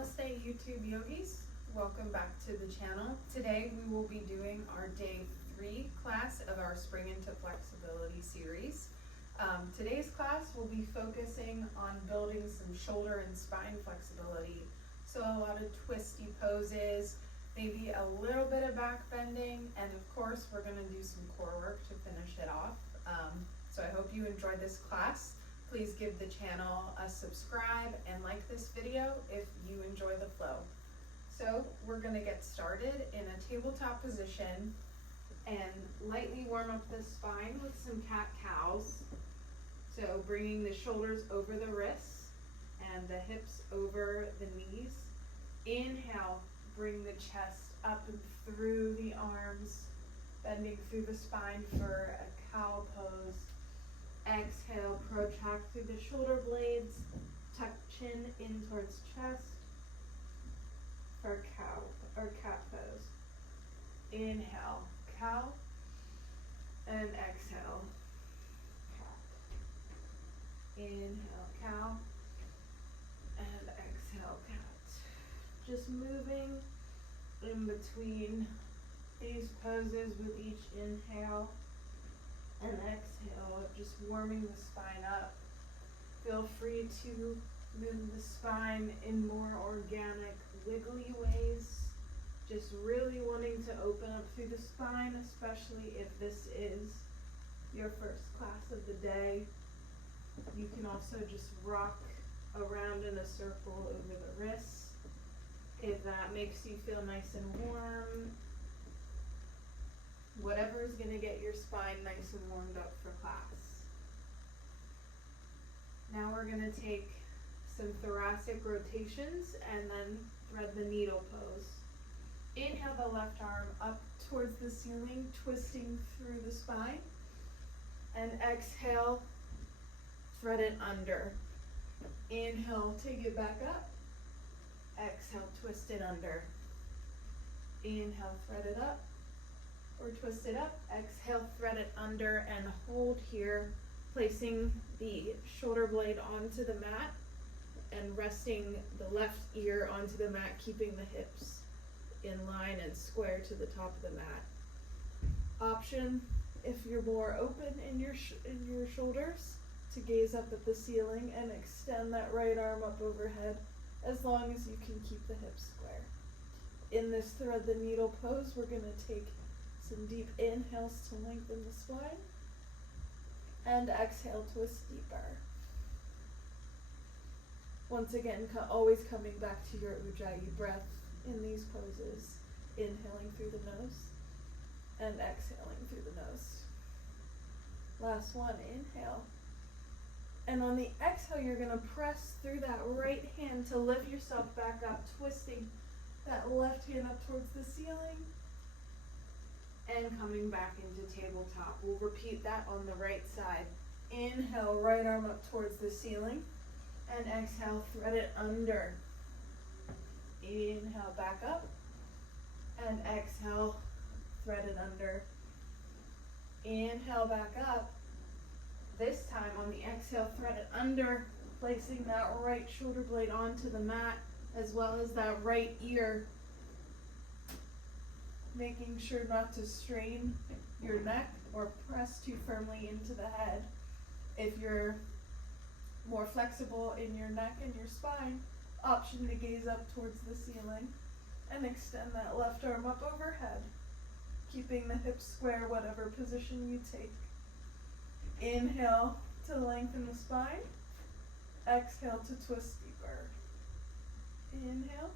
Namaste YouTube Yogis, welcome back to the channel. Today we will be doing our day 3 class of our Spring into Flexibility series. Today's class will be focusing on building some shoulder and spine flexibility. So a lot of twisty poses, maybe a little bit of back bending, and of course we're going to do some core work to finish it off. So I hope you enjoyed this class. Please give the channel a subscribe and like this video if you enjoy the flow. So we're going to get started in a tabletop position and lightly warm up the spine with some cat-cows. So bringing the shoulders over the wrists and the hips over the knees. Inhale, bring the chest up and through the arms, bending through the spine for a cow pose. Exhale, protract through the shoulder blades, tuck chin in towards chest for cow or cat pose. Inhale, cow, and exhale, cat. Inhale, cow, and exhale, cat. Just moving in between these poses with each inhale and exhale, just warming the spine up. Feel free to move the spine in more organic, wiggly ways. Just really wanting to open up through the spine, especially if this is your first class of the day. You can also just rock around in a circle over the wrists if that makes you feel nice and warm. Whatever is going to get your spine nice and warmed up for class. Now we're going to take some thoracic rotations and then thread the needle pose. Inhale the left arm up towards the ceiling, twisting through the spine. And exhale, thread it under. Inhale, take it back up. Exhale, twist it under. Inhale, thread it up. Or twist it up, exhale, thread it under and hold here, placing the shoulder blade onto the mat and resting the left ear onto the mat, keeping the hips in line and square to the top of the mat. Option, if you're more open in your shoulders, to gaze up at the ceiling and extend that right arm up overhead as long as you can keep the hips square. In this thread the needle pose, we're going to take some deep inhales to lengthen the spine, and exhale, twist deeper. Once again, always coming back to your Ujjayi breath in these poses, inhaling through the nose, and exhaling through the nose. Last one, inhale. And on the exhale, you're going to press through that right hand to lift yourself back up, twisting that left hand up towards the ceiling, and coming back into tabletop. We'll repeat that on the right side. Inhale, right arm up towards the ceiling, and exhale, thread it under. Inhale, back up, and exhale, thread it under. Inhale, back up. This time on the exhale, thread it under, placing that right shoulder blade onto the mat, as well as that right ear, making sure not to strain your neck or press too firmly into the head. If you're more flexible in your neck and your spine, option to gaze up towards the ceiling and extend that left arm up overhead, keeping the hips square whatever position you take. Inhale to lengthen the spine, exhale to twist deeper. Inhale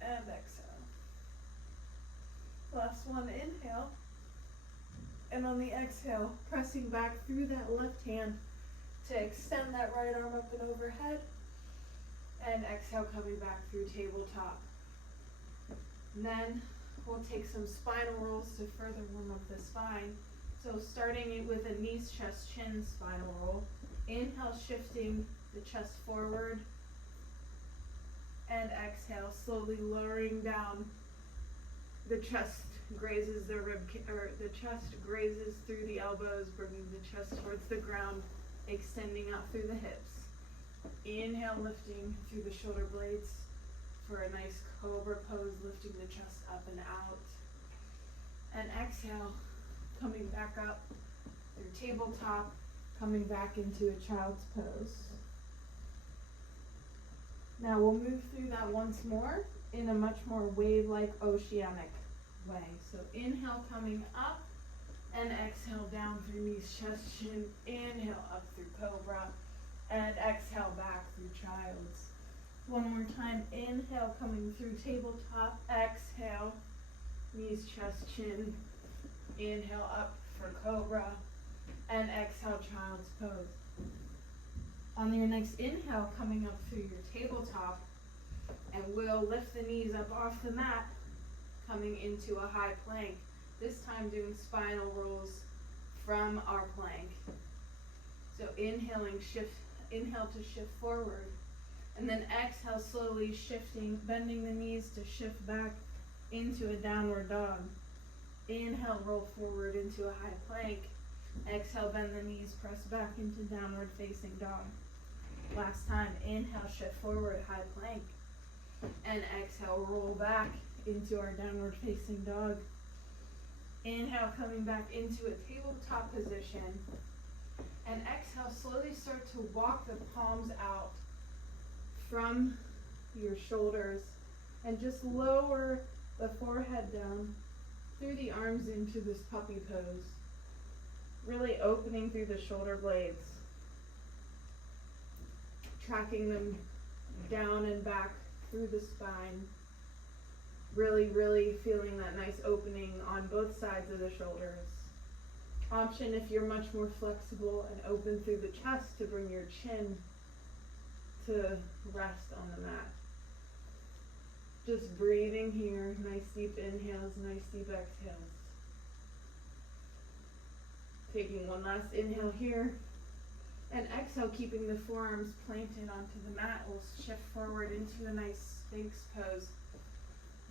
and exhale. Last one, inhale, and on the exhale, pressing back through that left hand to extend that right arm up and overhead, and exhale, coming back through tabletop. And then we'll take some spinal rolls to further warm up the spine. So starting with a knees, chest, chin spinal roll. Inhale, shifting the chest forward, and exhale, slowly lowering down. The chest grazes the the chest grazes through the elbows, bringing the chest towards the ground, extending out through the hips. Inhale, lifting through the shoulder blades for a nice cobra pose, lifting the chest up and out. And exhale, coming back up through tabletop, coming back into a child's pose. Now we'll move through that once more in a much more wave-like oceanic way. So inhale, coming up, and exhale down through knees, chest, shin. Inhale up through cobra, and exhale back through child's. One more time, inhale, coming through tabletop, exhale, knees, chest, chin. Inhale up for cobra, and exhale, child's pose. On your next inhale, coming up through your tabletop, and we'll lift the knees up off the mat, coming into a high plank. This time doing spinal rolls from our plank. So inhale to shift forward, and then exhale, slowly shifting, bending the knees to shift back into a downward dog. Inhale, roll forward into a high plank. Exhale, bend the knees, press back into downward facing dog. Last time, inhale, shift forward, high plank. And exhale, roll back into our downward facing dog. Inhale, coming back into a tabletop position. And exhale, slowly start to walk the palms out from your shoulders and just lower the forehead down through the arms into this puppy pose. Really opening through the shoulder blades, tracking them down and back through the spine. Really feeling that nice opening on both sides of the shoulders. Option if you're much more flexible and open through the chest to bring your chin to rest on the mat. Just breathing here, nice deep inhales, nice deep exhales. Taking one last inhale here, and exhale, keeping the forearms planted onto the mat. We'll shift forward into a nice Sphinx pose.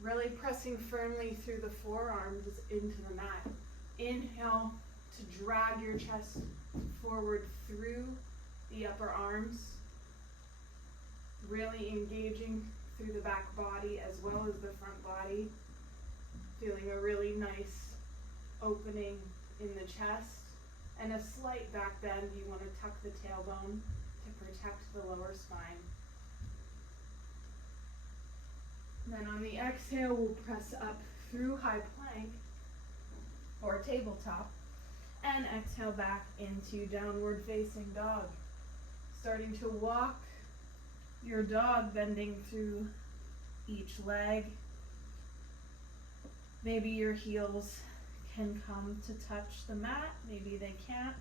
Really pressing firmly through the forearms into the mat. Inhale to drag your chest forward through the upper arms. Really engaging through the back body as well as the front body. Feeling a really nice opening in the chest and a slight back bend. You want to tuck the tailbone to protect the lower spine. Then on the exhale, we'll press up through high plank or tabletop and exhale back into downward facing dog. Starting to walk your dog, bending through each leg. Maybe your heels can come to touch the mat, maybe they can't.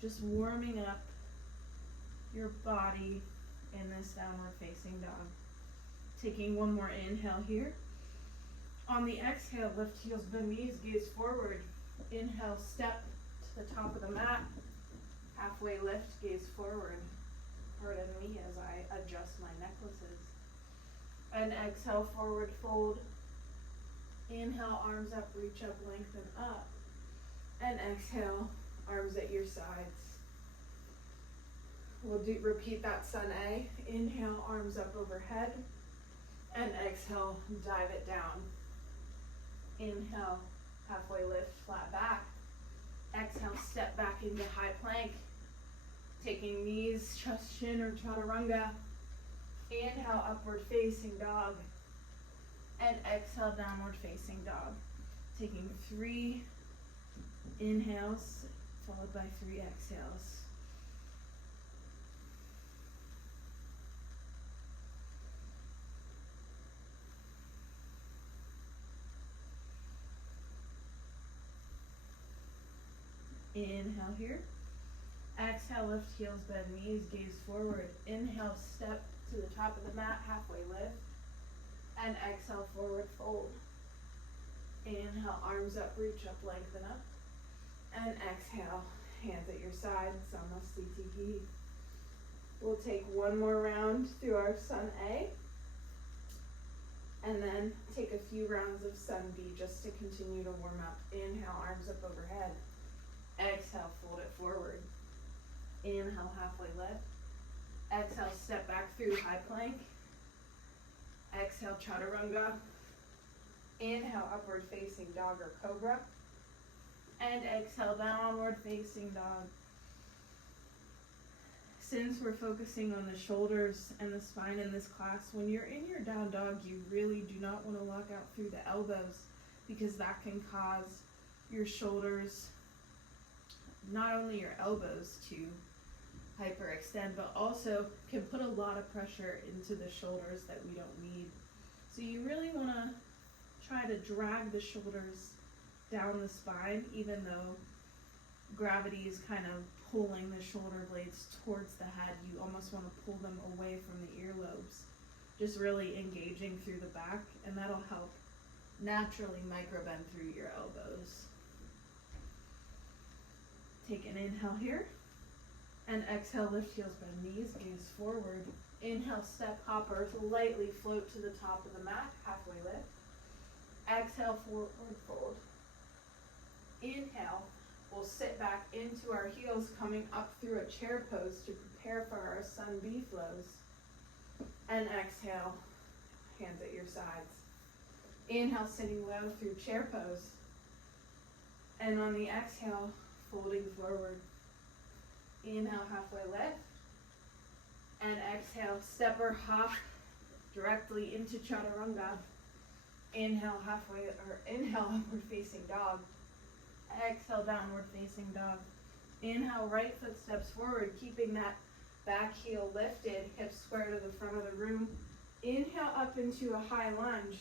Just warming up your body in this downward facing dog. Taking one more inhale here. On the exhale, lift heels, bend knees, gaze forward. Inhale, step to the top of the mat. Halfway lift, gaze forward. Pardon me as I adjust my necklaces. And exhale, forward fold. Inhale, arms up, reach up, lengthen up. And exhale, arms at your sides. We'll repeat that sun A. Inhale, arms up overhead. And exhale, dive it down. Inhale, halfway lift, flat back. Exhale, step back into high plank. Taking knees, chest, shin, or chaturanga. Inhale, upward facing dog. And exhale, downward facing dog. Taking 3 inhales, followed by 3 exhales. Inhale here. Exhale, lift heels, bend knees, gaze forward. Inhale, step to the top of the mat, halfway lift. And exhale, forward fold. Inhale, arms up, reach up, lengthen up. And exhale, hands at your side, Namaste. We'll take one more round through our sun A. And then take a few rounds of sun B just to continue to warm up. Inhale, arms up overhead. Exhale, fold it forward. Inhale, halfway lift. Exhale, step back through high plank. Exhale, chaturanga. Inhale, upward facing dog or cobra. And exhale, downward facing dog. Since we're focusing on the shoulders and the spine in this class, when you're in your down dog, you really do not want to lock out through the elbows, because that can cause your shoulders, not only your elbows, to hyperextend, but also can put a lot of pressure into the shoulders that we don't need. So you really want to try to drag the shoulders down the spine, even though gravity is kind of pulling the shoulder blades towards the head. You almost want to pull them away from the earlobes. Just really engaging through the back, and that'll help naturally microbend through your elbows. Take an inhale here, and exhale, lift heels, bend knees, gaze forward. Inhale, step hopper, lightly float to the top of the mat, halfway lift. Exhale, forward fold. Inhale, we'll sit back into our heels, coming up through a chair pose to prepare for our sun B flows. And exhale, hands at your sides. Inhale, sitting low through chair pose. And on the exhale, folding forward. Inhale, halfway lift. And exhale, step or hop directly into chaturanga. Inhale, inhale, upward facing dog. Exhale, downward facing dog. Inhale, right foot steps forward, keeping that back heel lifted, hips square to the front of the room. Inhale up into a high lunge.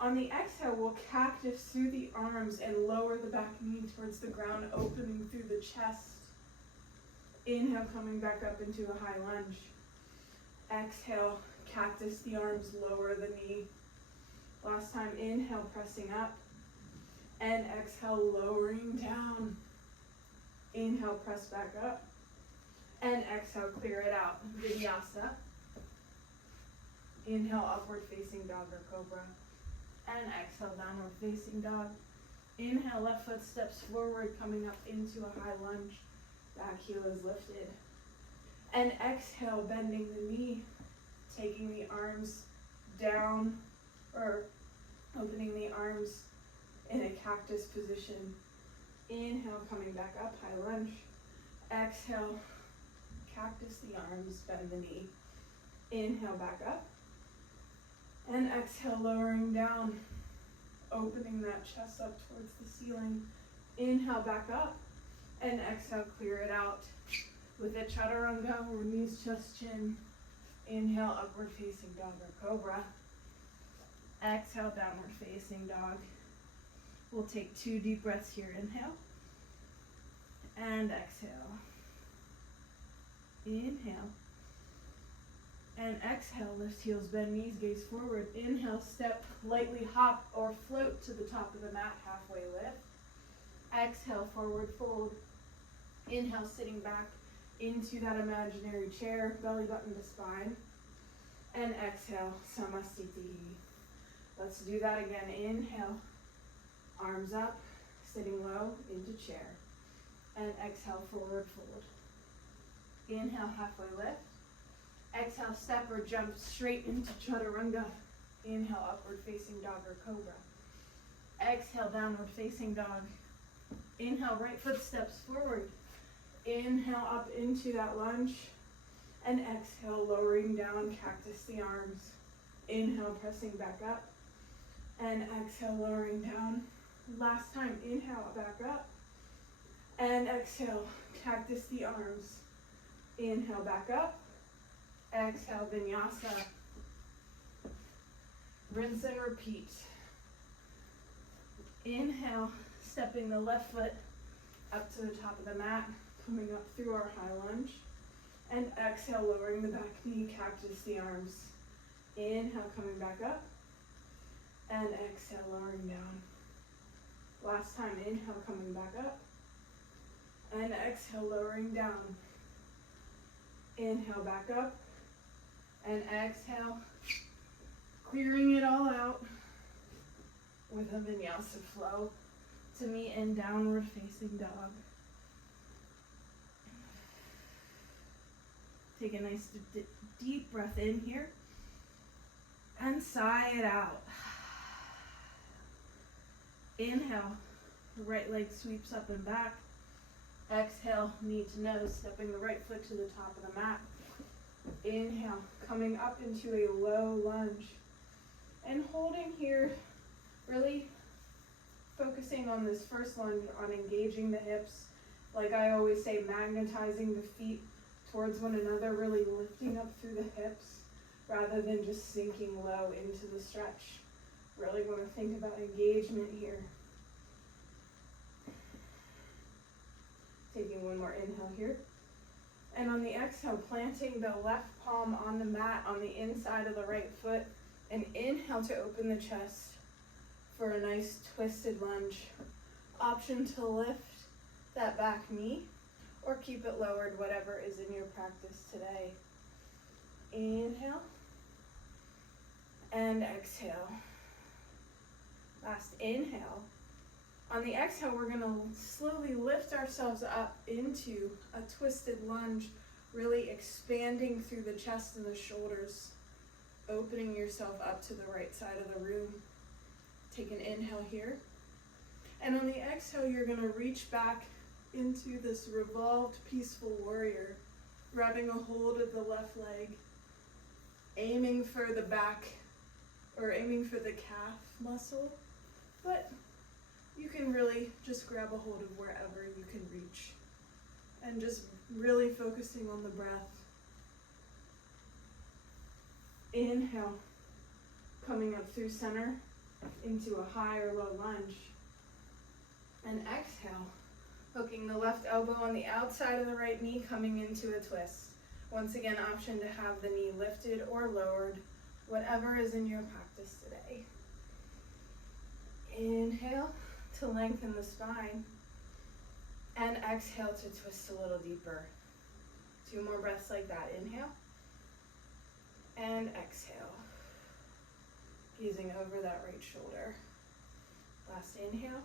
On the exhale, we'll cactus through the arms and lower the back knee towards the ground, opening through the chest. Inhale, coming back up into a high lunge. Exhale, cactus the arms, lower the knee. Last time, inhale, pressing up. And exhale, lowering down. Inhale, press back up. And exhale, clear it out. Vinyasa. Inhale, upward facing dog or cobra. And exhale, downward facing dog. Inhale, left foot steps forward, coming up into a high lunge. Back heel is lifted. And exhale, bending the knee, taking the arms down, or opening the arms in a cactus position. Inhale, coming back up, high lunge. Exhale, cactus the arms, bend the knee. Inhale, back up. And exhale, lowering down, opening that chest up towards the ceiling. Inhale, back up. And exhale, clear it out. With a chaturanga, knees, chest, chin. Inhale, upward facing dog or cobra. Exhale, downward facing dog. We'll take 2 deep breaths here. Inhale. And exhale. Inhale. And exhale, lift heels, bend knees, gaze forward. Inhale, step, lightly hop or float to the top of the mat, halfway lift. Exhale, forward fold. Inhale, sitting back into that imaginary chair, belly button to spine. And exhale, Samasthiti. Let's do that again. Inhale, arms up, sitting low into chair. And exhale, forward fold. Inhale, halfway lift. Exhale, step or jump straight into chaturanga. Inhale, upward facing dog or cobra. Exhale, downward facing dog. Inhale, right foot steps forward. Inhale, up into that lunge. And exhale, lowering down, cactus the arms. Inhale, pressing back up. And exhale, lowering down. Last time, inhale, back up. And exhale, cactus the arms. Inhale, back up. Exhale, vinyasa. Rinse and repeat. Inhale, stepping the left foot up to the top of the mat, coming up through our high lunge. And exhale, lowering the back knee, cactus the arms. Inhale, coming back up. And exhale, lowering down. Last time, inhale, coming back up. And exhale, lowering down. Inhale, back up. And exhale, clearing it all out with a vinyasa flow to meet in downward facing dog. Take a nice deep breath in here. And sigh it out. Inhale, the right leg sweeps up and back. Exhale, knee to nose, stepping the right foot to the top of the mat. Inhale, coming up into a low lunge. And holding here, really focusing on this first lunge, on engaging the hips. Like I always say, magnetizing the feet towards one another, really lifting up through the hips, rather than just sinking low into the stretch. Really want to think about engagement here. Taking one more inhale here. And on the exhale, planting the left palm on the mat on the inside of the right foot. And inhale to open the chest for a nice twisted lunge. Option to lift that back knee or keep it lowered, whatever is in your practice today. Inhale. And exhale. Last inhale. On the exhale, we're going to slowly lift ourselves up into a twisted lunge, really expanding through the chest and the shoulders, opening yourself up to the right side of the room. Take an inhale here. And on the exhale, you're going to reach back into this revolved peaceful warrior, grabbing a hold of the left leg, aiming for the back, or aiming for the calf muscle, but you can really just grab a hold of wherever you can reach, and just really focusing on the breath. Inhale, coming up through center into a high or low lunge, and exhale, hooking the left elbow on the outside of the right knee, coming into a twist. Once again, option to have the knee lifted or lowered, whatever is in your practice today. Inhale to lengthen the spine, and exhale to twist a little deeper. 2 more breaths like that. Inhale and exhale, gazing over that right shoulder. Last inhale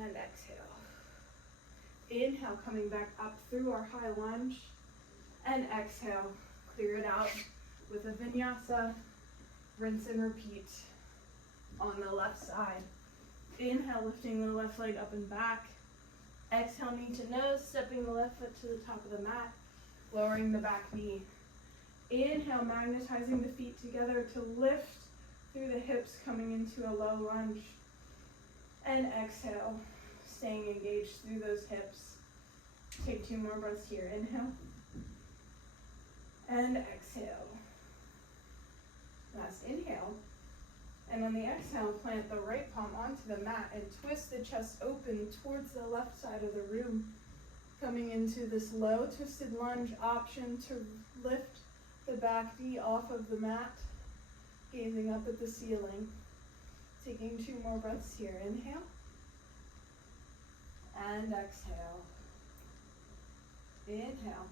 and exhale. Inhale, coming back up through our high lunge, and exhale, clear it out with a vinyasa. Rinse and repeat on the left side. Inhale, lifting the left leg up and back. Exhale, knee to nose, stepping the left foot to the top of the mat, lowering the back knee. Inhale, magnetizing the feet together to lift through the hips, coming into a low lunge. And exhale, staying engaged through those hips. Take 2 more breaths here. Inhale and exhale. Last inhale. And on the exhale, plant the right palm onto the mat and twist the chest open towards the left side of the room, coming into this low twisted lunge. Option to lift the back knee off of the mat, gazing up at the ceiling. Taking 2 more breaths here. Inhale and exhale. Inhale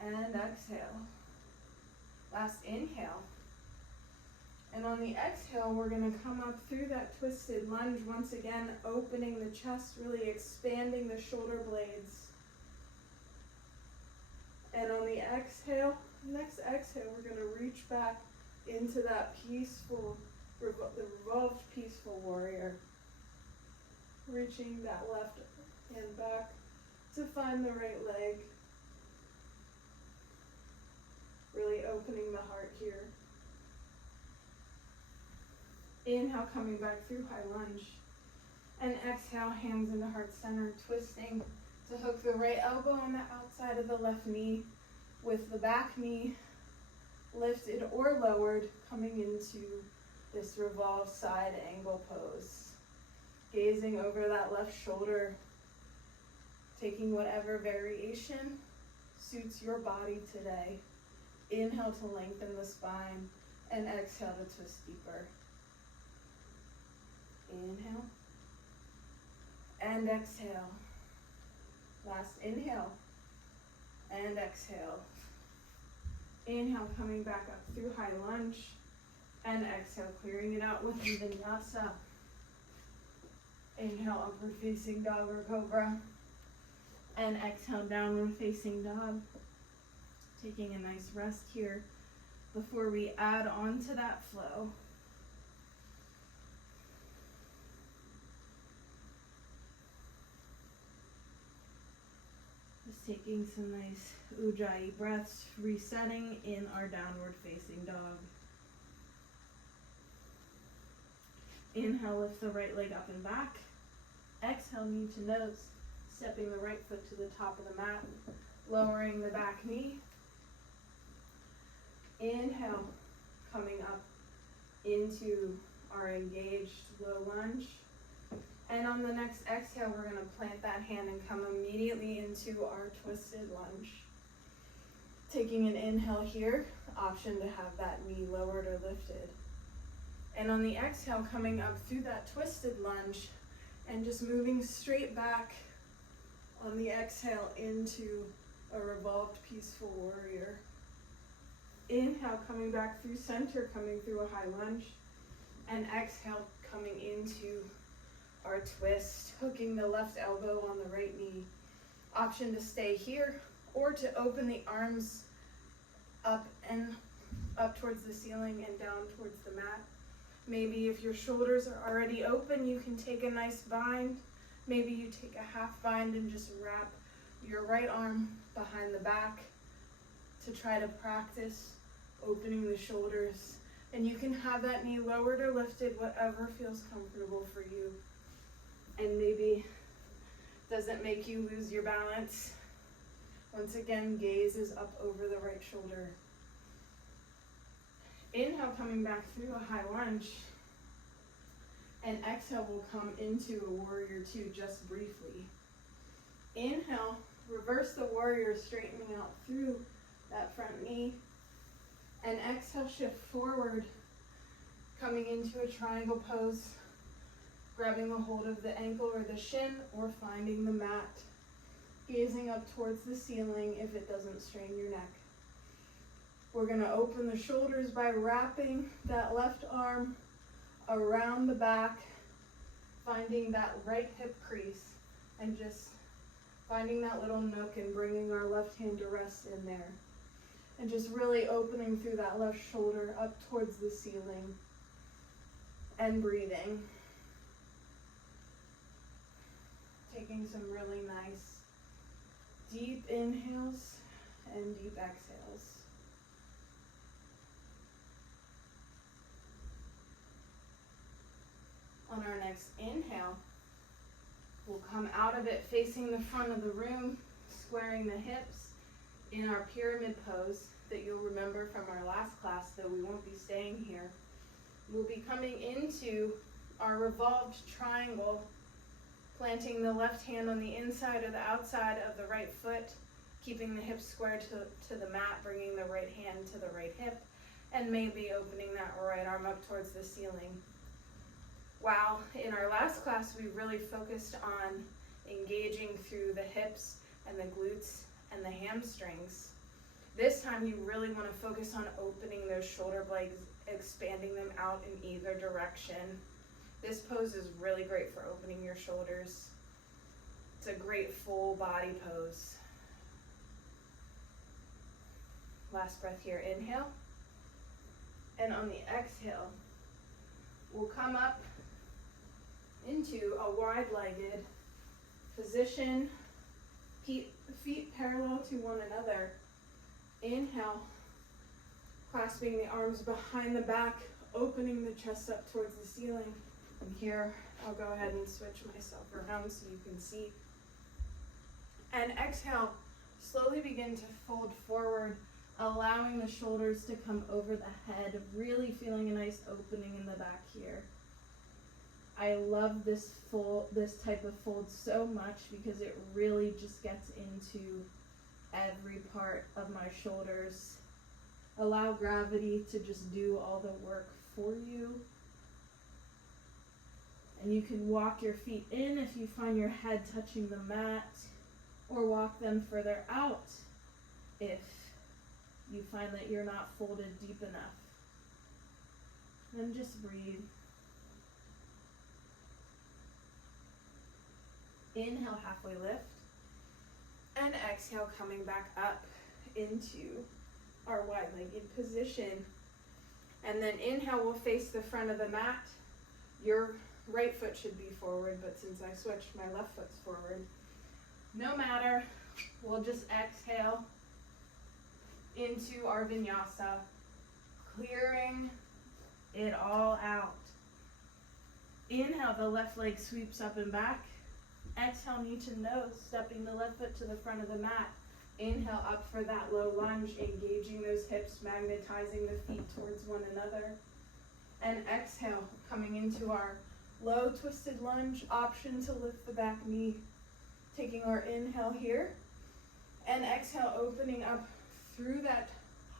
and exhale. Last inhale. And on the exhale, we're going to come up through that twisted lunge, once again, opening the chest, really expanding the shoulder blades. And on the exhale, next exhale, we're going to reach back into that peaceful, the revolved peaceful warrior. Reaching that left hand back to find the right leg. Really opening the heart here. Inhale, coming back through high lunge. And exhale, hands into heart center, twisting to hook the right elbow on the outside of the left knee, with the back knee lifted or lowered, coming into this revolved side angle pose. Gazing over that left shoulder, taking whatever variation suits your body today. Inhale to lengthen the spine, and exhale to twist deeper. Inhale and exhale. Last inhale and exhale. Inhale, coming back up through high lunge, and exhale, clearing it out with vinyasa. Inhale, upward facing dog or cobra. And exhale, downward facing dog. Taking a nice rest here before we add on to that flow. Just taking some nice Ujjayi breaths, resetting in our downward facing dog. Inhale, lift the right leg up and back. Exhale, knee to nose, stepping the right foot to the top of the mat, lowering the back knee. Inhale, coming up into our engaged low lunge. And on the next exhale, we're going to plant that hand and come immediately into our twisted lunge. Taking an inhale here, option to have that knee lowered or lifted. And on the exhale, coming up through that twisted lunge and just moving straight back on the exhale into a revolved peaceful warrior. Inhale, coming back through center, coming through a high lunge. And exhale, coming into our twist, hooking the left elbow on the right knee. Option to stay here or to open the arms up and up towards the ceiling and down towards the mat. Maybe if your shoulders are already open, you can take a nice bind. Maybe you take a half bind and just wrap your right arm behind the back to try to practice opening the shoulders. And you can have that knee lowered or lifted, whatever feels comfortable for you. And maybe doesn't make you lose your balance. Once again, gaze is up over the right shoulder. Inhale, coming back through a high lunge. And exhale, will come into a warrior two just briefly. Inhale, reverse the warrior, straightening out through that front knee. And exhale, shift forward, coming into a triangle pose, grabbing a hold of the ankle or the shin, or finding the mat, gazing up towards the ceiling if it doesn't strain your neck. We're going to open the shoulders by wrapping that left arm around the back, finding that right hip crease, and just finding that little nook and bringing our left hand to rest in there. And just really opening through that left shoulder up towards the ceiling and breathing. Taking some really nice deep inhales and deep exhales. On our next inhale, we'll come out of it facing the front of the room, squaring the hips in our pyramid pose that you'll remember from our last class, though we won't be staying here. We'll be coming into our revolved triangle, planting the left hand on the inside or the outside of the right foot, keeping the hips square to the mat, bringing the right hand to the right hip, and maybe opening that right arm up towards the ceiling. Wow, in our last class, we really focused on engaging through the hips and the glutes and the hamstrings. This time, you really want to focus on opening those shoulder blades, expanding them out in either direction. This pose is really great for opening your shoulders. It's a great full body pose. Last breath here, inhale. And on the exhale, we'll come up into a wide-legged position, feet parallel to one another. Inhale, clasping the arms behind the back, opening the chest up towards the ceiling. And here, I'll go ahead and switch myself around so you can see. And exhale, slowly begin to fold forward, allowing the shoulders to come over the head, really feeling a nice opening in the back here. I love this type of fold so much because it really just gets into every part of my shoulders. Allow gravity to just do all the work for you. And you can walk your feet in if you find your head touching the mat, or walk them further out if you find that you're not folded deep enough. Then just breathe. Inhale, halfway lift. And exhale, coming back up into our wide-legged position. And then inhale, we'll face the front of the mat. Your right foot should be forward, but since I switched, my left foot's forward. No matter, we'll just exhale into our vinyasa, clearing it all out. Inhale, the left leg sweeps up and back. Exhale, knee to nose, stepping the left foot to the front of the mat. Inhale, up for that low lunge, engaging those hips, magnetizing the feet towards one another. And exhale, coming into our low twisted lunge, option to lift the back knee. Taking our inhale here, and exhale, opening up through that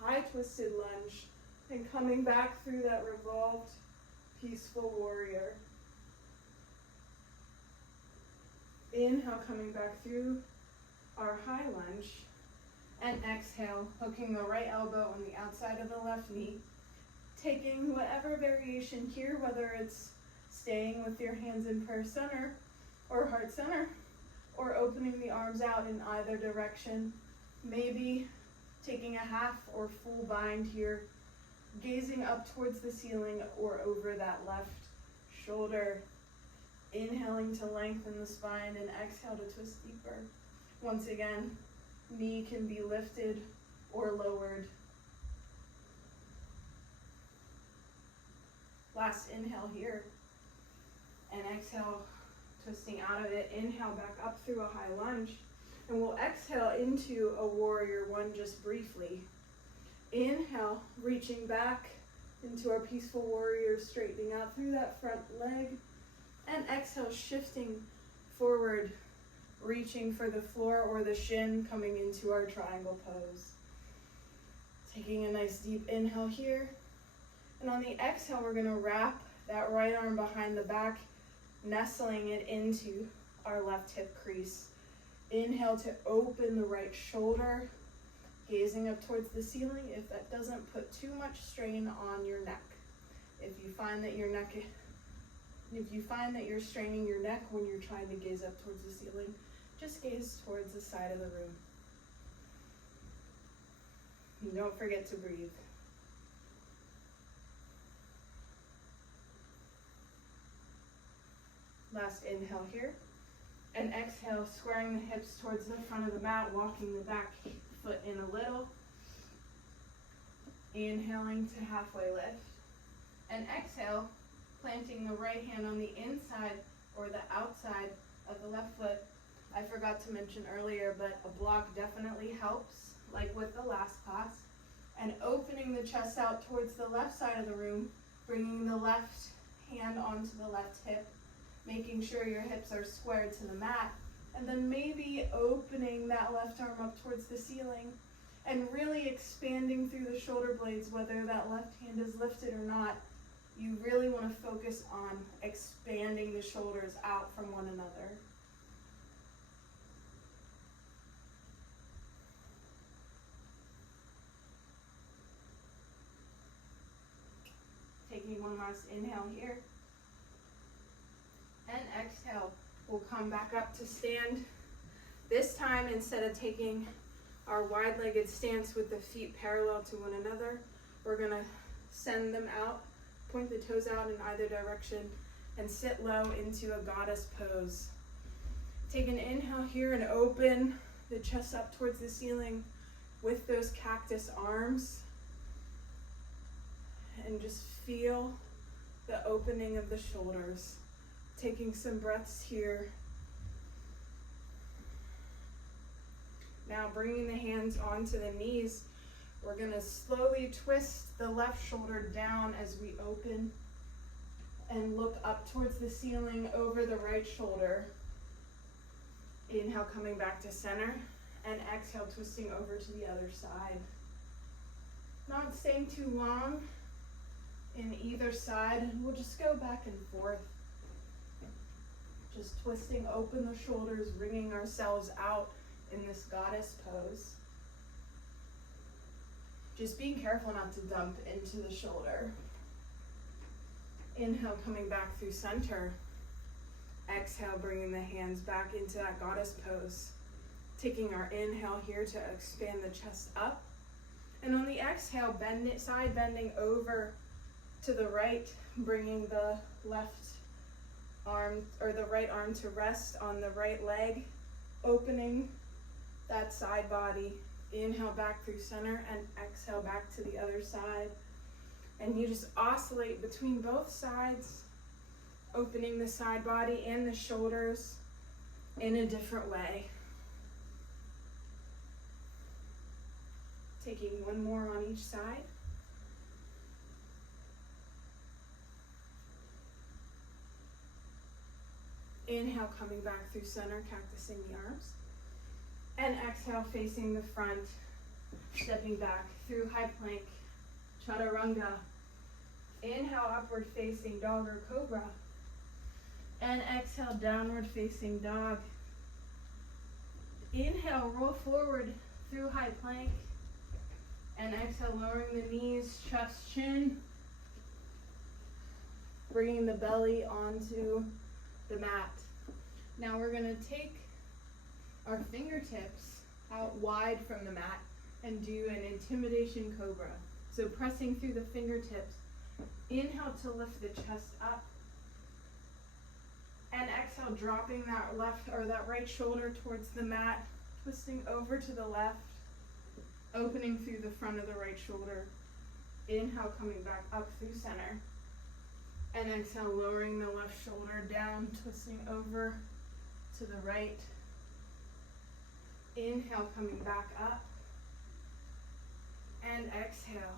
high twisted lunge, and coming back through that revolved peaceful warrior. Inhale, coming back through our high lunge, and exhale, hooking the right elbow on the outside of the left knee, taking whatever variation here, whether it's staying with your hands in prayer center or heart center, or opening the arms out in either direction, maybe taking a half or full bind here, gazing up towards the ceiling or over that left shoulder. Inhaling to lengthen the spine and exhale to twist deeper. Once again, knee can be lifted or lowered. Last inhale here, and exhale, twisting out of it. Inhale back up through a high lunge, and we'll exhale into a warrior one just briefly. Inhale, reaching back into our peaceful warrior, straightening out through that front leg. And exhale, shifting forward, reaching for the floor or the shin, coming into our triangle pose. Taking a nice deep inhale here. And on the exhale, we're going to wrap that right arm behind the back, nestling it into our left hip crease. Inhale to open the right shoulder, gazing up towards the ceiling if that doesn't put too much strain on your neck. If you find that you're straining your neck when you're trying to gaze up towards the ceiling, just gaze towards the side of the room. And don't forget to breathe. Last inhale here. And exhale, squaring the hips towards the front of the mat, walking the back foot in a little. Inhaling to halfway lift. And exhale, planting the right hand on the inside or the outside of the left foot. I forgot to mention earlier, but a block definitely helps, like with the last class. And opening the chest out towards the left side of the room, bringing the left hand onto the left hip, making sure your hips are squared to the mat, and then maybe opening that left arm up towards the ceiling and really expanding through the shoulder blades, whether that left hand is lifted or not. You really want to focus on expanding the shoulders out from one another. Taking one last inhale here. And exhale, we'll come back up to stand. This time, instead of taking our wide-legged stance with the feet parallel to one another, we're going to send them out. Point the toes out in either direction and sit low into a goddess pose. Take an inhale here and open the chest up towards the ceiling with those cactus arms. And just feel the opening of the shoulders. Taking some breaths here. Now bringing the hands onto the knees. We're going to slowly twist the left shoulder down as we open and look up towards the ceiling over the right shoulder. Inhale, coming back to center, and exhale, twisting over to the other side. Not staying too long in either side. We'll just go back and forth. Just twisting open the shoulders, wringing ourselves out in this goddess pose. Just being careful not to dump into the shoulder. Inhale, coming back through center. Exhale, bringing the hands back into that goddess pose. taking our inhale here to expand the chest up. And on the exhale, bend it, side bending over to the right, bringing the left arm or the right arm to rest on the right leg, opening that side body. Inhale back through center and exhale back to the other side. And you just oscillate between both sides, opening the side body and the shoulders in a different way. Taking one more on each side. Inhale, coming back through center, cactusing the arms. And exhale, facing the front, stepping back through high plank, chaturanga. Inhale, upward facing dog or cobra. And exhale, downward facing dog. Inhale, roll forward through high plank. And exhale, lowering the knees, chest, chin. Bringing the belly onto the mat. Now we're going to take our fingertips out wide from the mat and do an Intimidation Cobra. So pressing through the fingertips. Inhale to lift the chest up. And exhale, dropping that left or that right shoulder towards the mat, twisting over to the left, opening through the front of the right shoulder. Inhale, coming back up through center. And exhale, lowering the left shoulder down, twisting over to the right. Inhale, coming back up. And exhale,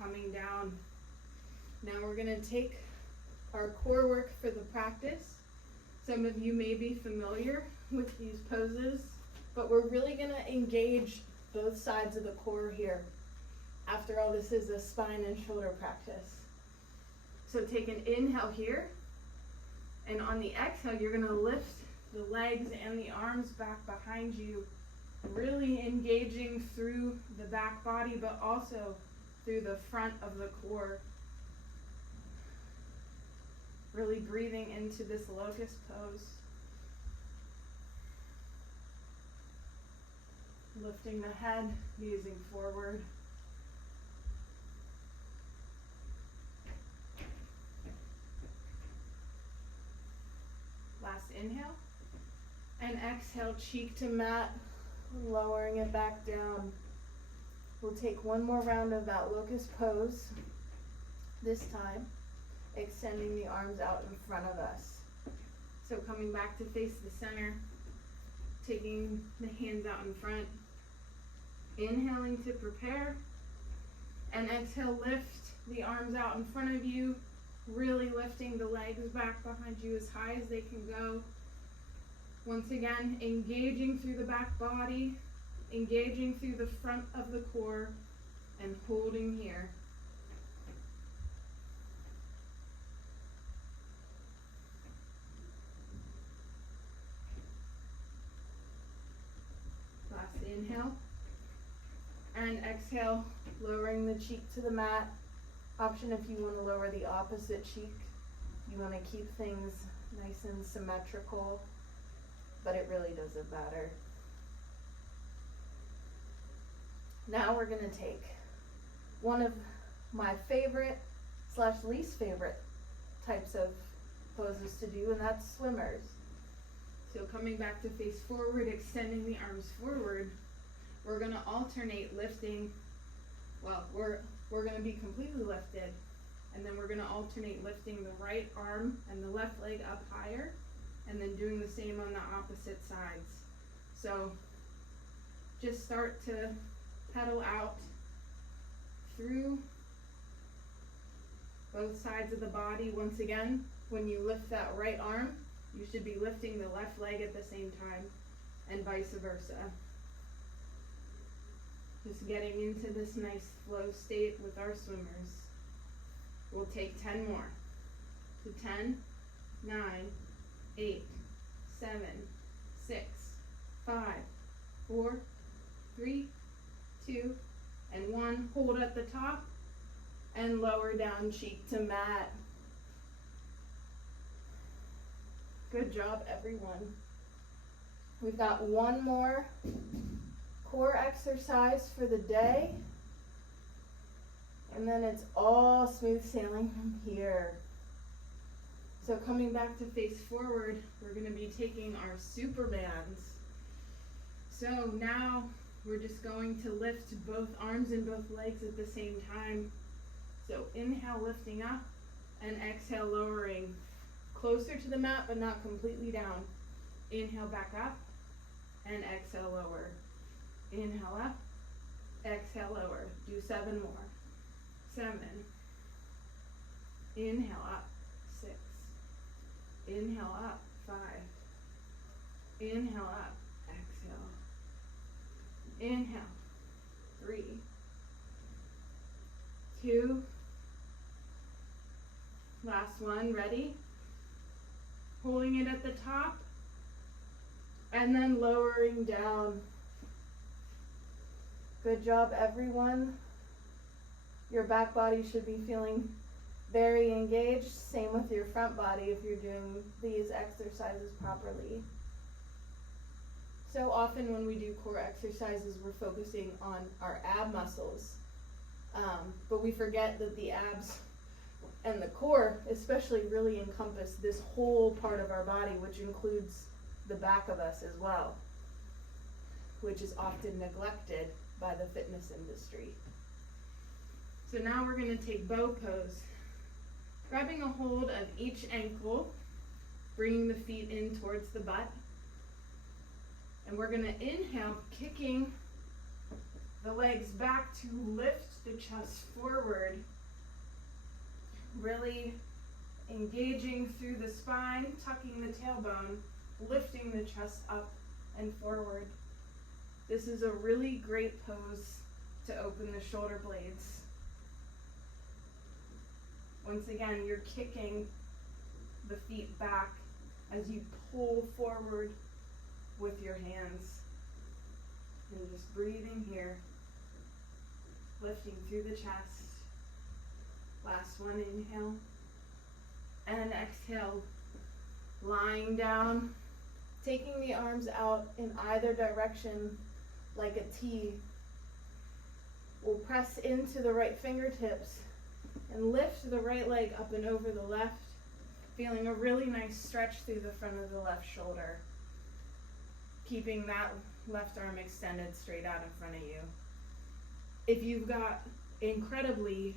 coming down. Now we're going to take our core work for the practice. Some of you may be familiar with these poses, but we're really going to engage both sides of the core here. After all, this is a spine and shoulder practice. So take an inhale here, and on the exhale, you're going to lift the legs and the arms back behind you, really engaging through the back body, but also through the front of the core. Really breathing into this locust pose. Lifting the head, gazing forward. Last inhale. And exhale, cheek to mat, lowering it back down. We'll take one more round of that locust pose. This time, extending the arms out in front of us. So coming back to face the center, taking the hands out in front, inhaling to prepare, and exhale, lift the arms out in front of you, really lifting the legs back behind you as high as they can go. Once again, engaging through the back body, engaging through the front of the core, and holding here. Last inhale. And exhale, lowering the cheek to the mat. Option if you want to lower the opposite cheek. You want to keep things nice and symmetrical, but it really doesn't matter. Now we're going to take one of my favorite / least favorite types of poses to do, and that's swimmers. So coming back to face forward, extending the arms forward, we're going to alternate lifting. Well, we're going to be completely lifted, and then we're going to alternate lifting the right arm and the left leg up higher, and then doing the same on the opposite sides. So just start to pedal out through both sides of the body. Once again, when you lift that right arm, you should be lifting the left leg at the same time, and vice versa. Just getting into this nice flow state with our swimmers. We'll take 10 more. So 10, 9, 8, 7, 6, 5, 4, 3, 2, and 1. Hold at the top and lower down, cheek to mat. Good job, everyone. We've got one more core exercise for the day. And then it's all smooth sailing from here. So coming back to face forward, we're going to be taking our Supermans. So now we're just going to lift both arms and both legs at the same time. So inhale, lifting up, and exhale, lowering closer to the mat, but not completely down. Inhale, back up, and exhale, lower. Inhale up, exhale, lower. Do 7 more. 7. Inhale up, 6. Inhale up, 5. Inhale up, exhale. Inhale, 3, 2. Last one, ready? Holding it at the top, and then lowering down. Good job, everyone. Your back body should be feeling very engaged. Same with your front body if you're doing these exercises properly. So often when we do core exercises, we're focusing on our ab muscles, but we forget that the abs and the core especially really encompass this whole part of our body, which includes the back of us as well, which is often neglected by the fitness industry. So now we're going to take bow pose, grabbing a hold of each ankle, bringing the feet in towards the butt. And we're going to inhale, kicking the legs back to lift the chest forward, really engaging through the spine, tucking the tailbone, lifting the chest up and forward. This is a really great pose to open the shoulder blades. Once again, you're kicking the feet back as you pull forward with your hands. And just breathing here, lifting through the chest. Last one, inhale. And exhale, lying down, taking the arms out in either direction like a T. We'll press into the right fingertips and lift the right leg up and over the left, feeling a really nice stretch through the front of the left shoulder, keeping that left arm extended straight out in front of you. If you've got incredibly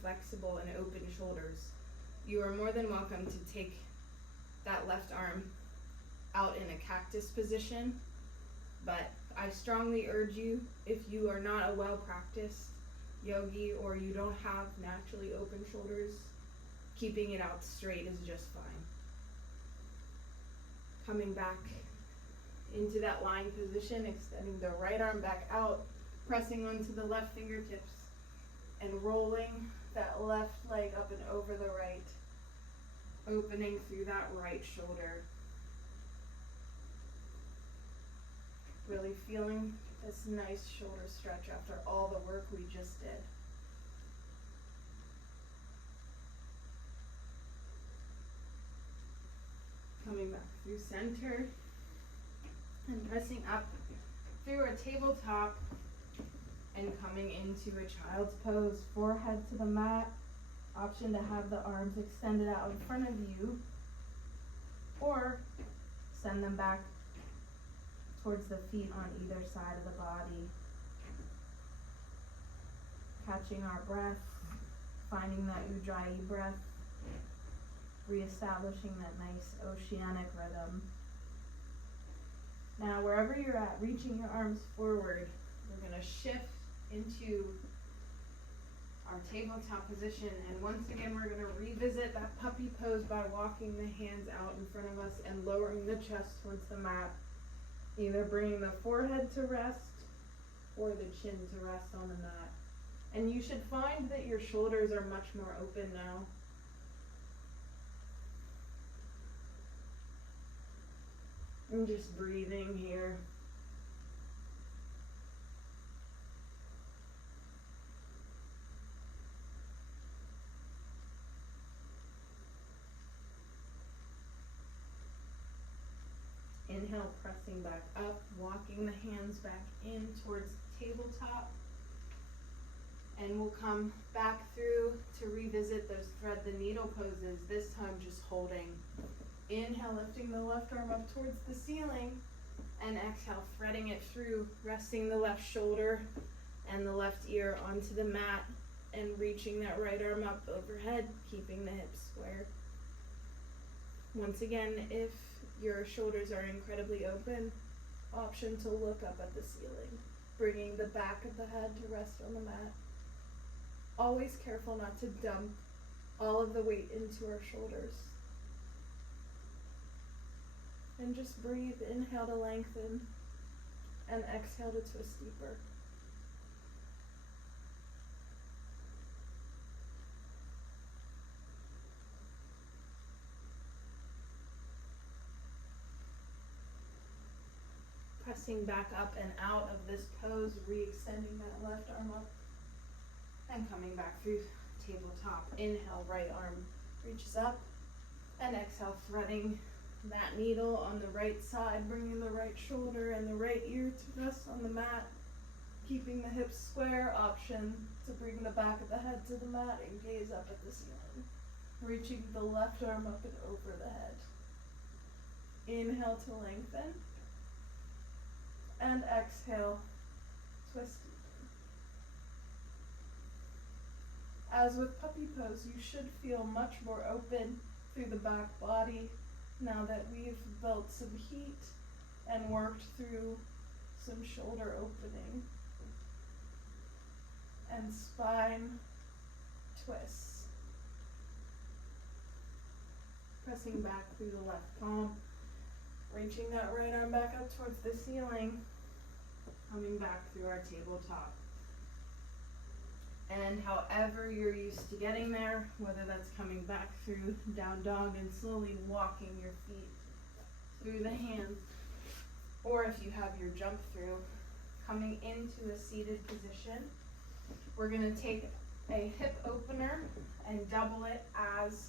flexible and open shoulders, you are more than welcome to take that left arm out in a cactus position, but I strongly urge you, if you are not a well-practiced yogi or you don't have naturally open shoulders, keeping it out straight is just fine. Coming back into that lying position, extending the right arm back out, pressing onto the left fingertips, and rolling that left leg up and over the right, opening through that right shoulder. Really feeling this nice shoulder stretch after all the work we just did. Coming back through center and pressing up through our tabletop and coming into a child's pose, forehead to the mat. Option to have the arms extended out in front of you, or send them back towards the feet on either side of the body. Catching our breath, finding that Ujjayi breath, reestablishing that nice oceanic rhythm. Now, wherever you're at, reaching your arms forward, we're going to shift into our tabletop position, and once again we're going to revisit that puppy pose by walking the hands out in front of us and lowering the chest towards the mat, either bringing the forehead to rest or the chin to rest on the mat. And you should find that your shoulders are much more open now. And just breathing here. Inhale, pressing back up, walking the hands back in towards the tabletop. And we'll come back through to revisit those thread the needle poses, this time just holding. Inhale, lifting the left arm up towards the ceiling, and exhale, threading it through, resting the left shoulder and the left ear onto the mat, and reaching that right arm up overhead, keeping the hips square. Once again, if your shoulders are incredibly open, option to look up at the ceiling, bringing the back of the head to rest on the mat. Always careful not to dump all of the weight into our shoulders. And just breathe, inhale to lengthen, and exhale to twist deeper. Pressing back up and out of this pose, re-extending that left arm up, and coming back through tabletop. Inhale, right arm reaches up, and exhale, threading that needle on the right side, bringing the right shoulder and the right ear to rest on the mat, keeping the hips square. Option to bring the back of the head to the mat and gaze up at the ceiling, reaching the left arm up and over the head. Inhale to lengthen, and exhale, twist deeper. As with puppy pose, you should feel much more open through the back body now that we've built some heat and worked through some shoulder opening and spine twists. Pressing back through the left palm, reaching that right arm back up towards the ceiling, coming back through our tabletop. And however you're used to getting there, whether that's coming back through down dog and slowly walking your feet through the hands, or if you have your jump through, coming into a seated position, we're going to take a hip opener and double it as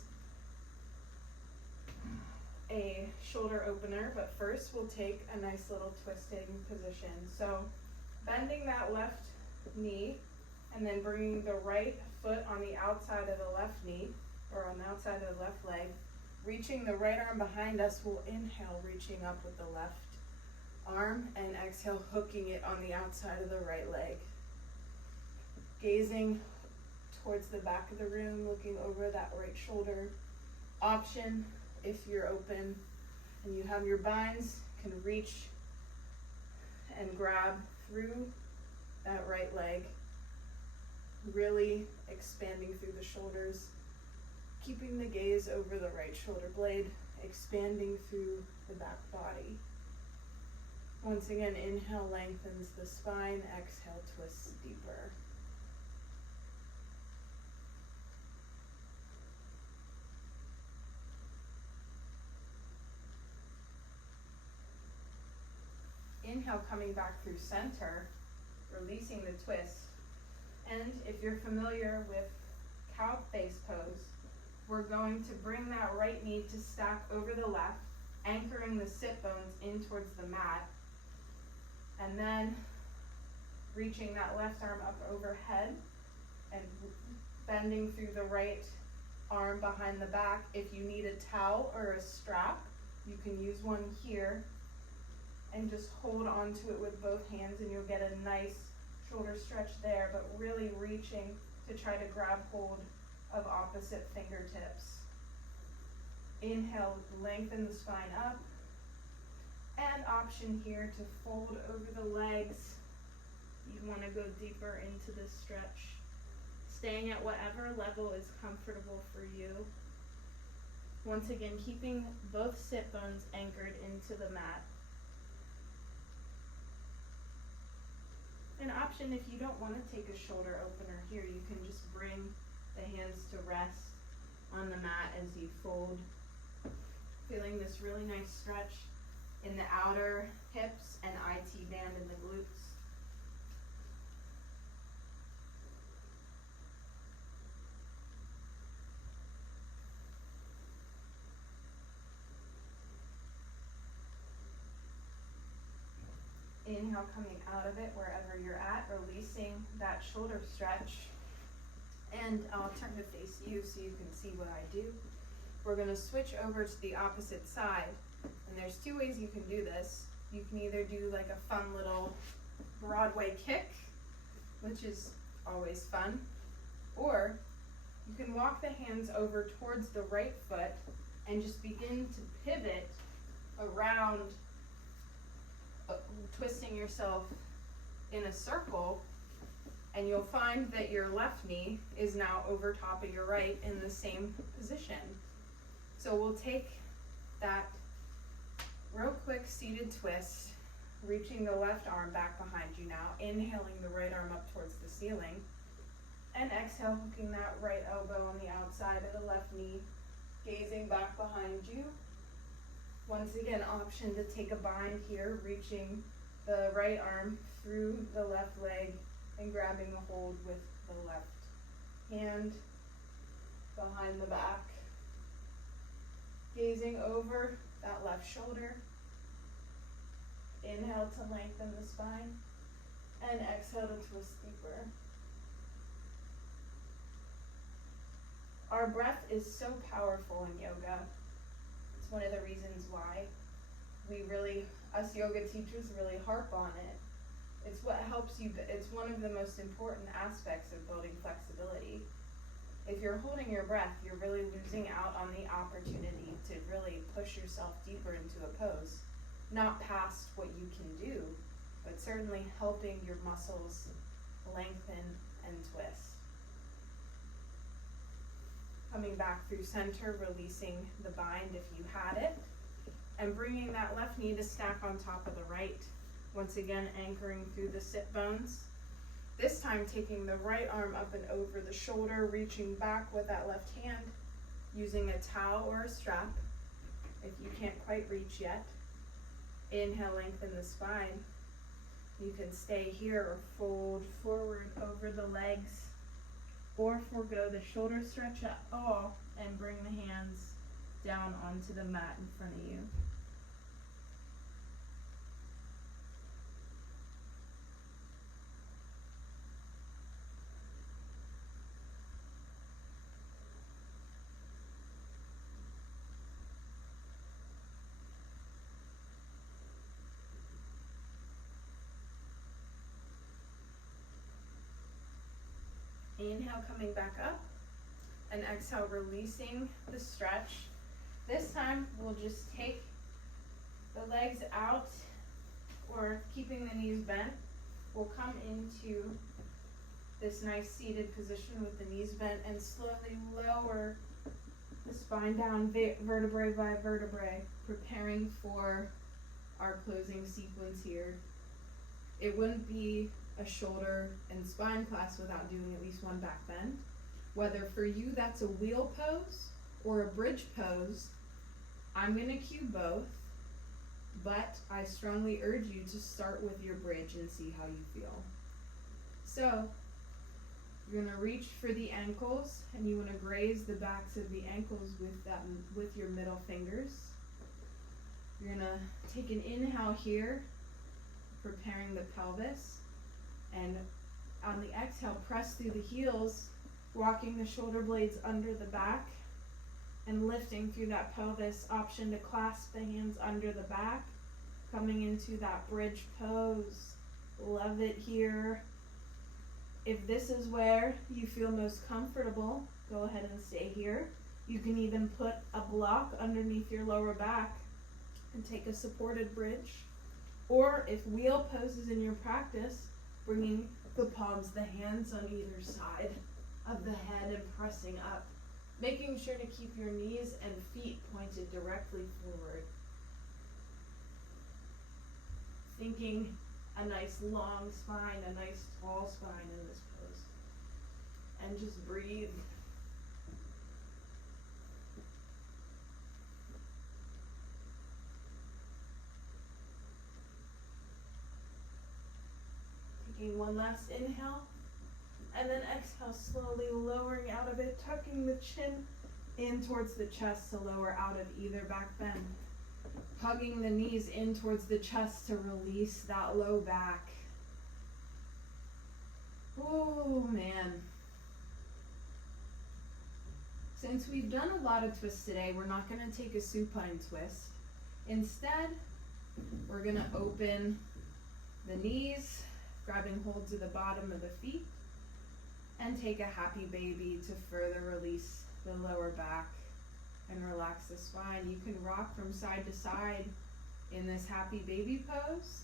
a shoulder opener, but first we'll take a nice little twisting position. So bending that left knee, and then bringing the right foot on the outside of the left knee, or on the outside of the left leg, reaching the right arm behind us. We'll inhale, reaching up with the left arm, and exhale, hooking it on the outside of the right leg. Gazing towards the back of the room, looking over that right shoulder. Option, if you're open and you have your binds, can reach and grab through that right leg, really expanding through the shoulders, keeping the gaze over the right shoulder blade, expanding through the back body. Once again, inhale, lengthens the spine, exhale, twists deeper. Inhale, coming back through center, releasing the twist. And if you're familiar with cow face pose, we're going to bring that right knee to stack over the left, anchoring the sit bones in towards the mat, and then reaching that left arm up overhead and bending through the right arm behind the back. If you need a towel or a strap, you can use one here and just hold on to it with both hands, and you'll get a nice shoulder stretch there, but really reaching to try to grab hold of opposite fingertips. Inhale, lengthen the spine up, and option here to fold over the legs. You want to go deeper into this stretch, staying at whatever level is comfortable for you. Once again, keeping both sit bones anchored into the mat. An option, if you don't want to take a shoulder opener here, you can just bring the hands to rest on the mat as you fold. Feeling this really nice stretch in the outer hips and IT band in the glutes. Inhale, coming out of it wherever you're at, releasing that shoulder stretch. And I'll turn to face you so you can see what I do. We're going to switch over to the opposite side. And there's two ways you can do this. You can either do like a fun little Broadway kick, which is always fun, or you can walk the hands over towards the right foot and just begin to pivot around, twisting yourself in a circle, and you'll find that your left knee is now over top of your right in the same position. So we'll take that real quick seated twist, reaching the left arm back behind you now, inhaling the right arm up towards the ceiling, and exhale, hooking that right elbow on the outside of the left knee, gazing back behind you. Once again, option to take a bind here, reaching the right arm through the left leg and grabbing a hold with the left hand behind the back. Gazing over that left shoulder. Inhale to lengthen the spine, and exhale to twist deeper. Our breath is so powerful in yoga. It's one of the reasons why us yoga teachers really harp on it. It's what helps you, it's one of the most important aspects of building flexibility. If you're holding your breath, you're really losing out on the opportunity to really push yourself deeper into a pose. Not past what you can do, but certainly helping your muscles lengthen and twist. Coming back through center, releasing the bind if you had it, and bringing that left knee to stack on top of the right. Once again, anchoring through the sit bones. This time taking the right arm up and over the shoulder, reaching back with that left hand, using a towel or a strap if you can't quite reach yet. Inhale, lengthen the spine. You can stay here or fold forward over the legs, or forego the shoulder stretch at all and bring the hands down onto the mat in front of you. Inhale, coming back up, and exhale, releasing the stretch. This time, we'll just take the legs out, or keeping the knees bent. We'll come into this nice seated position with the knees bent and slowly lower the spine down vertebrae by vertebrae, preparing for our closing sequence here. It wouldn't be a shoulder and spine class without doing at least one back bend. Whether for you that's a wheel pose or a bridge pose, I'm going to cue both, but I strongly urge you to start with your bridge and see how you feel. So you're going to reach for the ankles, and you want to graze the backs of the ankles with your middle fingers. You're going to take an inhale here, preparing the pelvis. And on the exhale, press through the heels, walking the shoulder blades under the back and lifting through that pelvis. Option to clasp the hands under the back, coming into that bridge pose. Love it here. If this is where you feel most comfortable, go ahead and stay here. You can even put a block underneath your lower back and take a supported bridge. Or if wheel poses in your practice, bringing the palms, the hands on either side of the head and pressing up. Making sure to keep your knees and feet pointed directly forward. Thinking a nice long spine, a nice tall spine in this pose. And just breathe. Taking one last inhale, and then exhale, slowly lowering out of it, tucking the chin in towards the chest to lower out of either back bend. hugging the knees in towards the chest to release that low back. Oh man. Since we've done a lot of twists today, we're not going to take a supine twist. Instead, we're going to open the knees, grabbing hold to the bottom of the feet, and take a happy baby to further release the lower back and relax the spine. You can rock from side to side in this happy baby pose,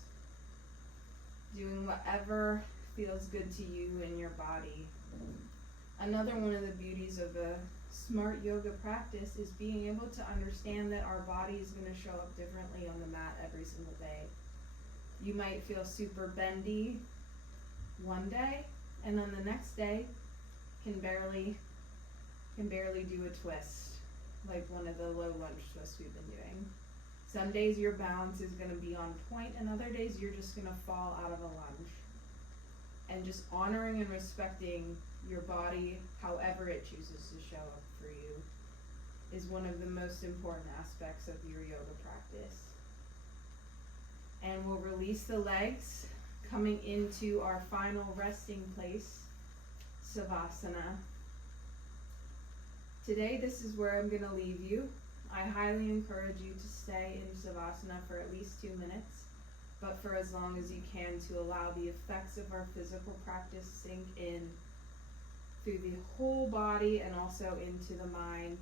doing whatever feels good to you in your body. Another one of the beauties of a smart yoga practice is being able to understand that our body is going to show up differently on the mat every single day. You might feel super bendy one day, and then the next day can barely do a twist, like one of the low lunge twists we've been doing. Some days your balance is going to be on point, and other days you're just going to fall out of a lunge. And just honoring and respecting your body however it chooses to show up for you is one of the most important aspects of your yoga practice. And we'll release the legs, coming into our final resting place, Savasana. Today, this is where I'm going to leave you. I highly encourage you to stay in Savasana for at least 2 minutes, but for as long as you can, to allow the effects of our physical practice sink in through the whole body and also into the mind.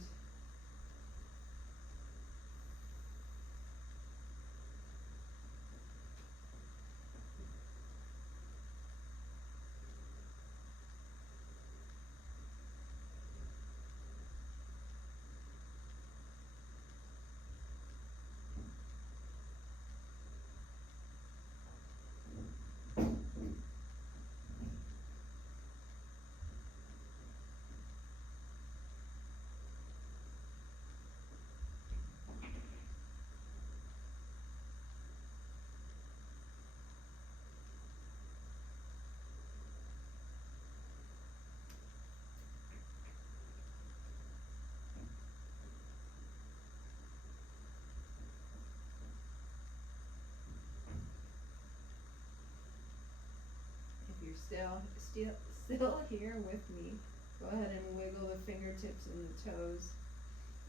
Still here with me, go ahead and wiggle the fingertips and the toes,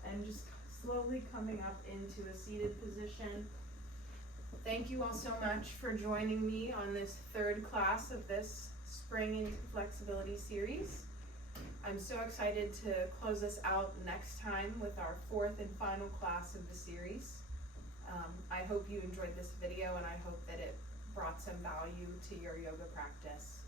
and just slowly coming up into a seated position. Thank you all so much for joining me on this third class of this Spring into Flexibility series. I'm so excited to close this out next time with our fourth and final class of the series. I hope you enjoyed this video, and I hope that it brought some value to your yoga practice.